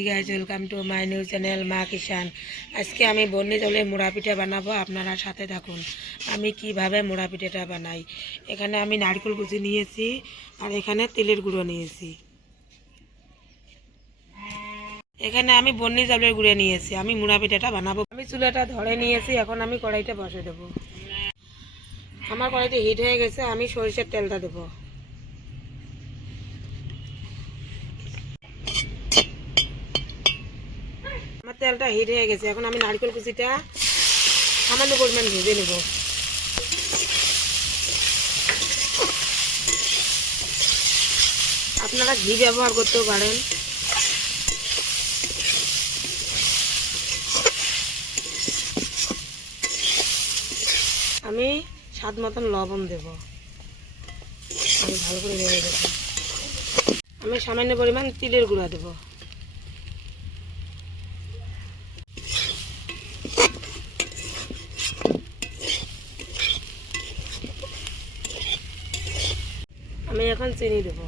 Hi guys, welcome to my new channel মা কিষান। আজকে আমি বন্নি চাউলের মোড়া পিঠা বানাবো, আপনারা সাথে থাকুন। আমি কিভাবে মোড়া পিঠাটা বানাই। এখানে আমি নারকেল কুচি নিয়েছি আর এখানে তিলের গুঁড়ো নিয়েছি। এখানে আমি বন্নি চাউলের গুঁড়ো নিয়েছি। আমি মোড়া পিঠাটা বানাবো। আমি চুলাটা ধরে নিয়েছি, এখন আমি কড়াইটা বসে দেবো। আমার কড়াইটা হিট হয়ে গেছে, আমি সরিষার তেলটা দেবো। আমার তেলটা হিট হয়ে গেছে, এখন আমি নারকেল কুচিটা সামান্য পরিমাণ ভেজে নেব। আপনারা ঘি ব্যবহার করতেও পারেন। আমি স্বাদ মতন লবণ দেব। আমি ভালো করে ভেজে দেবো। আমি সামান্য পরিমাণ তিলের গুঁড়া দেব। আমি এখন চিনি দেব।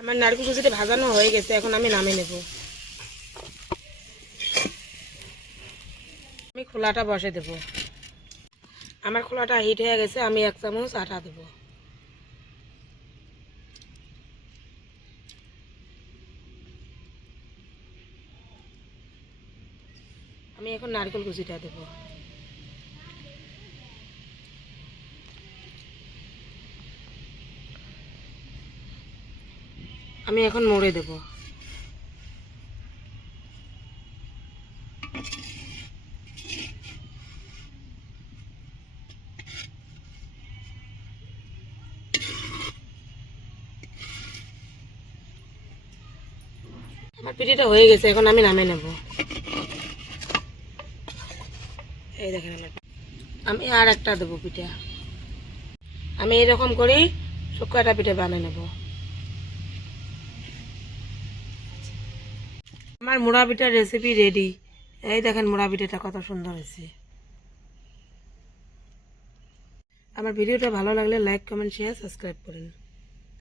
আমার নারকেল কুচিটা ভাজানো হয়ে গেছে, এখন আমি নামিয়ে নেব। আমি খোলাটা বসে দেব। আমার খোলাটা হিট হয়ে গেছে, আমি 1 চামচ আটা দেব। আমি এখন নারকেল কুচিটা দেব। আমি এখন মড়ে দেব। আমার পিঠাটা হয়ে গেছে, এখন আমি নামিয়ে নেব। এই দেখেন আমি আর একটা দেবো পিঠা। আমি এরকম করেই শুক্কাটা পিঠা বানিয়ে নেব। আমার মোড়া পিঠার রেসিপি রেডি। এই দেখেন মোড়া পিঠাটা কত সুন্দর হয়েছে। আমার ভিডিওটা ভালো লাগলে লাইক, কমেন্ট, শেয়ার, সাবস্ক্রাইব করুন।